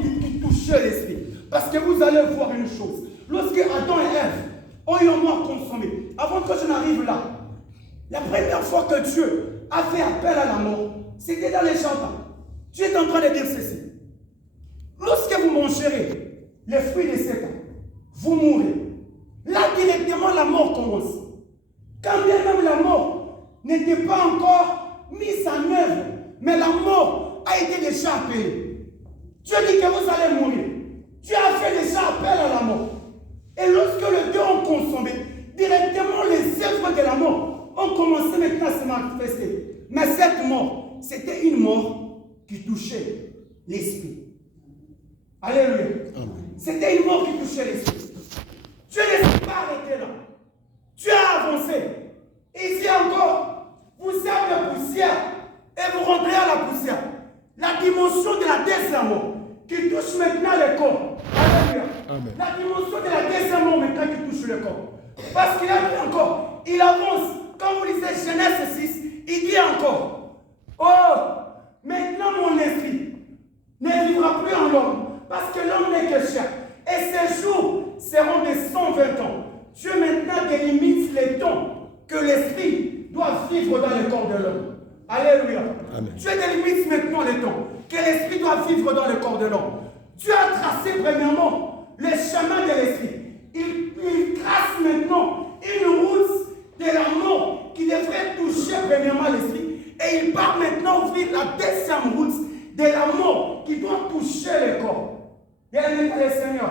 qui touchait l'esprit. Parce que vous allez voir une chose. Lorsque Adam et Ève ont eu un mort consommé, avant que je n'arrive là, la première fois que Dieu a fait appel à la mort, c'était dans les jardins. Dieu est en train de dire ceci. Lorsque vous mangerez les fruits de cet arbre, vous mourrez. Là, directement, la mort commence. Quand bien même la mort n'était pas encore mise en œuvre, mais la mort a été déjà appelée. Dieu dit que vous allez mourir. Dieu a fait déjà appel à la mort. Et lorsque les deux ont consommé, directement les œuvres de la mort ont commencé maintenant à se manifester. Mais cette mort, c'était une mort qui touchait l'esprit. Alléluia. C'était une mort qui touchait l'esprit. Dieu ne s'est pas arrêté là. Dieu a avancé. Et ici encore, vous êtes de poussière et vous rentrez à la poussière. La dimension de la deuxième mort qui touche maintenant le corps. Alléluia. La dimension de la deuxième mort maintenant qui touche le corps. Parce qu'il a dit encore, il avance. Quand vous lisez Genèse 6, il dit encore, oh, maintenant mon esprit ne vivra plus en l'homme. Parce que l'homme n'est que chair. Et ses jours seront de 120 ans. Dieu maintenant délimite les temps que l'esprit doit vivre dans le corps de l'homme. Alléluia. Amen. Dieu délimite maintenant les temps que l'esprit doit vivre dans le corps de l'homme. Dieu a tracé premièrement le chemin de l'esprit. Il trace maintenant une route de la mort qui devrait toucher premièrement l'esprit. Et il part maintenant ouvrir la deuxième route de la mort qui doit toucher le corps. Bien-aimés par le Seigneur,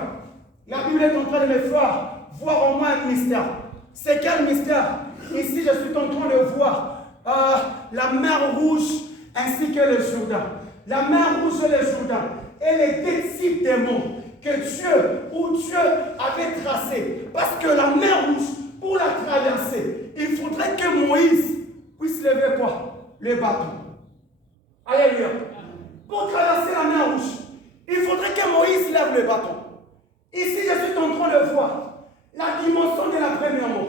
la Bible est en train de me faire voir au moins un mystère. C'est quel mystère? Ici, je suis en train de voir la mer Rouge ainsi que le Jourdain. La mer Rouge et le Jourdain. Et les deux types de monts que Dieu avait tracés. Parce que la mer Rouge, pour la traverser, il faudrait que Moïse puisse lever quoi? Le bâton. Alléluia. Pour traverser la mer Rouge, il faudrait que Moïse lève le bâton. Ici, je suis en train de voir la dimension de la première mort.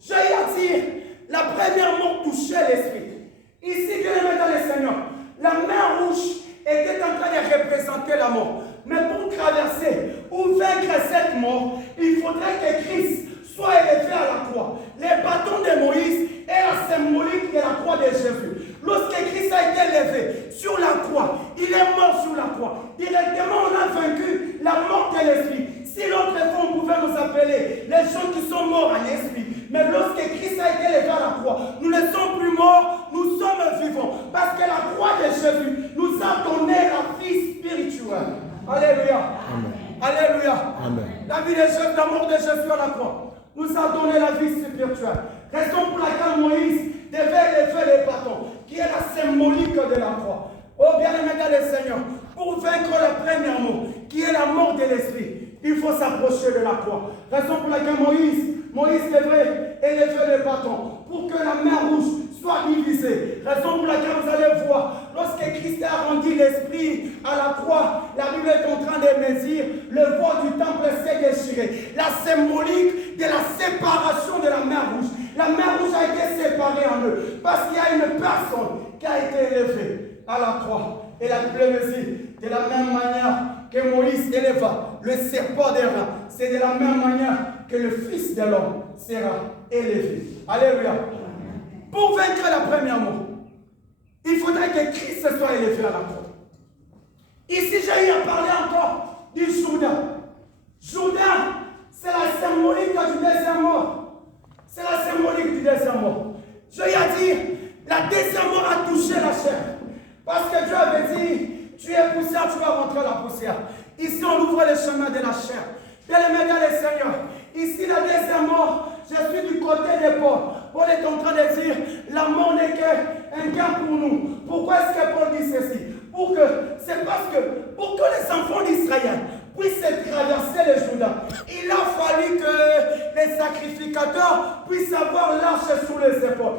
J'ai à dire, la première mort touchait l'esprit. Ici, Dieu le met dans le Seigneur. La mer Rouge était en train de représenter la mort. Mais pour traverser ou vaincre cette mort, il faudrait que Christ soit élevé à la croix. Le bâton de Moïse est la symbolique de la croix de Jésus. Lorsque Christ a été élevé sur la croix, il est mort sur la croix. Directement, on a vaincu la mort de l'esprit. Si l'autre fois, on pouvait nous appeler les gens qui sont morts en esprit. Mais lorsque Christ a été élevé à la croix, nous ne sommes plus morts, nous sommes vivants. Parce que la croix de Jésus nous a donné la vie spirituelle. Alléluia. Amen. Alléluia. Amen. La vie de Jésus, la mort de Jésus à la croix nous a donné la vie spirituelle. Raison pour laquelle Moïse devait élever les bâtons, qui est la symbolique de la croix. Oh bien-aimé dans le Seigneur, pour vaincre la première mort, qui est la mort de l'esprit, il faut s'approcher de la croix. Raison pour laquelle Moïse devrait élever les bâtons pour que la mer Rouge soit divisée. Raison pour laquelle vous allez voir, lorsque Christ a rendu l'esprit à la croix, la Bible est en train de me dire, le voile du temple s'est déchiré. La symbolique de la séparation de la mer Rouge. La mer Rouge a été séparée en deux parce qu'il y a une personne qui a été élevée à la croix. Et la Bible me dit, de la même manière que Moïse éleva le serpent des reins, c'est de la même manière que le Fils de l'homme sera élevé. Alléluia. Pour vaincre la première mort, il faudrait que Christ soit élevé à la croix. Ici, j'ai eu à parler encore du Jourdain. Jourdain, c'est la symbolique du deuxième mort. C'est la symbolique du deuxième mort. J'ai eu à dire, la deuxième mort a touché la chair. Parce que Dieu avait dit, tu es poussière, tu vas rentrer à la poussière. Ici, on ouvre le chemin de la chair. Bien-aimés dans le Seigneur, ici, la deuxième mort, je suis du côté des pauvres. Paul est en train de dire, la mort n'est qu'un gain pour nous. Pourquoi est-ce que Paul dit ceci? C'est parce que pour que les enfants d'Israël puissent traverser le Jourdain, il a fallu que les sacrificateurs puissent avoir l'arche sous les épaules.